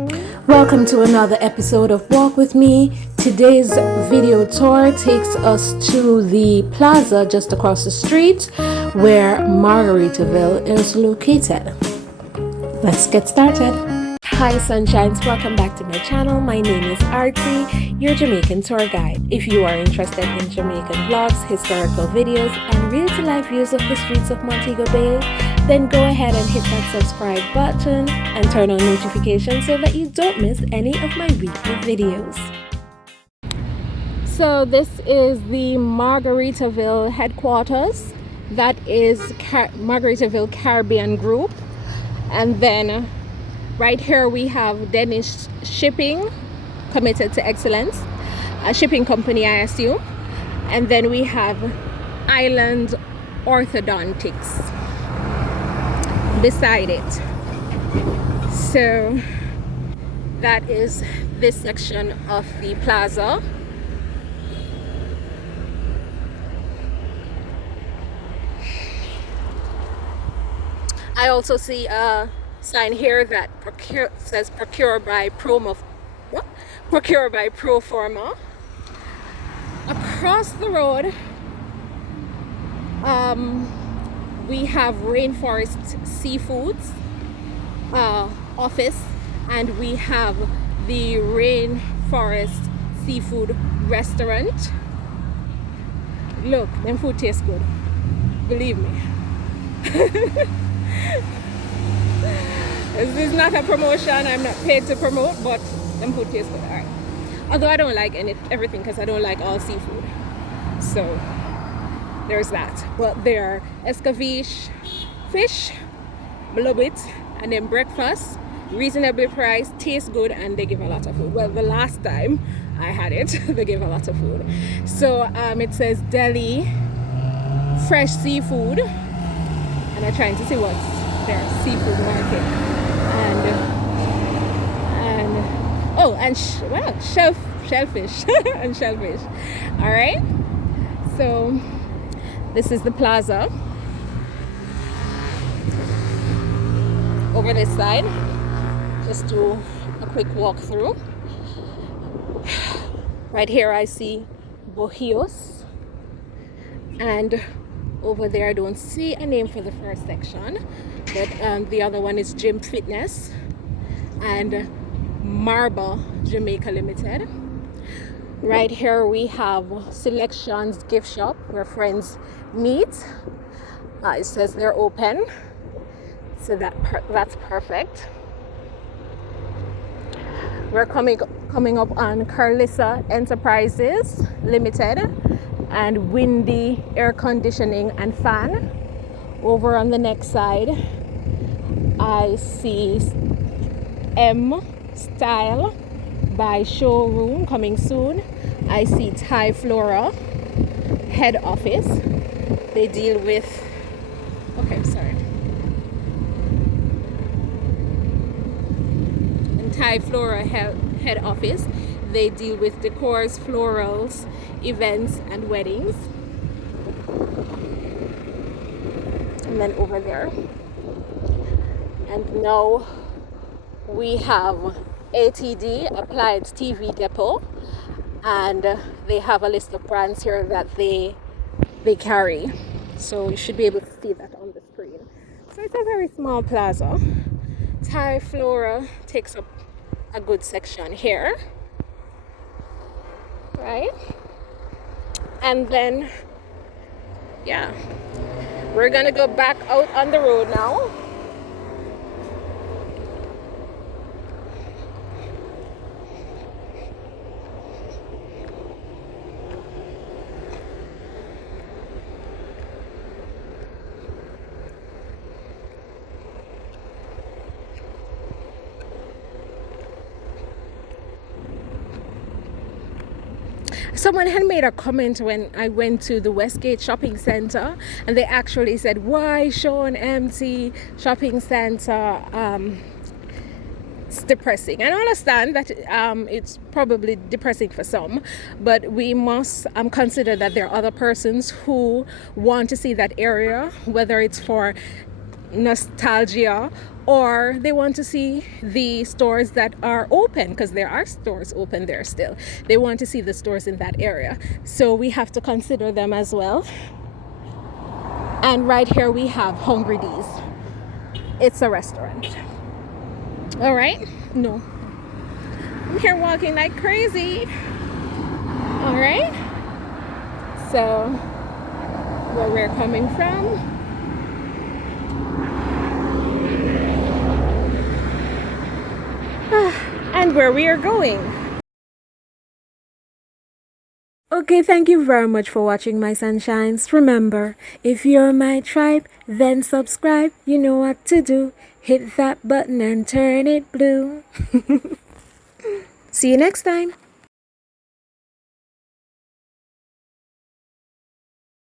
Welcome to another episode of Walk With Me. Today's video tour takes us to the Plaza just across the street where Margueriteville is located. Let's get started. Hi sunshines, welcome back to my channel. My name is Artsy, your Jamaican tour guide. If you are interested in Jamaican vlogs, historical videos, and real-to-life views of the streets of Montego Bay, then go ahead and hit that subscribe button and turn on notifications so that you don't miss any of my weekly videos. So this is the Margueriteville headquarters. That is Margueriteville Caribbean Group. And then right here we have Danish Shipping, committed to excellence, a shipping company I assume. And then we have Island Orthodontics beside it. So that is this section of the plaza. I also see a sign here that says procure by Pro Forma. Across the road we have Rainforest Seafoods office, and we have the Rainforest Seafood restaurant. Look, them food tastes good, believe me. This is not a promotion, I'm not paid to promote, but them food tastes good. Alright. Although I don't like everything because I don't like all seafood. So there's that. But there are escabeche fish, love it, and then breakfast, reasonably priced, tastes good, and they give a lot of food. Well, the last time I had it, they gave a lot of food. So it says deli, fresh seafood, and I'm trying to see what's their seafood market, and shellfish and shellfish. All right, so this is the plaza. Over this side, just do a quick walk through. Right here I see Bojios, and over there I don't see a name for the first section, but the other one is Gym Fitness and Marba Jamaica Limited. Right here we have Selections Gift Shop where friends meet. It says they're open, so that's perfect. We're coming up on Carlissa Enterprises Limited and Windy Air Conditioning and Fan. Over on the next side I see M Style by Showroom coming soon. I see Tai Flora head office. They deal with Tai Flora head office. They deal with decors, florals, events, and weddings. And then over there. And now we have ATD, Applied TV Depot, and they have a list of brands here that they carry. So you should be able to see that on the screen. So it's a very small plaza. Tai Flora takes up a good section here, right? And then yeah, we're gonna go back out on the road now. Someone had made a comment when I went to the Westgate shopping center, and they actually said, why show an empty shopping center? It's depressing. And I understand that it's probably depressing for some, but we must consider that there are other persons who want to see that area, whether it's for nostalgia or they want to see the stores that are open, because there are stores open there still. They want to see the stores in that area, so we have to consider them as well. And right here we have Hungry D's. It's a restaurant. All right, no, I'm here walking like crazy. All right, so where we're coming from, and where we are going. Okay, thank you very much for watching, my sunshines. Remember, if you're my tribe, then subscribe. You know what to do. Hit that button and turn it blue. See you next time.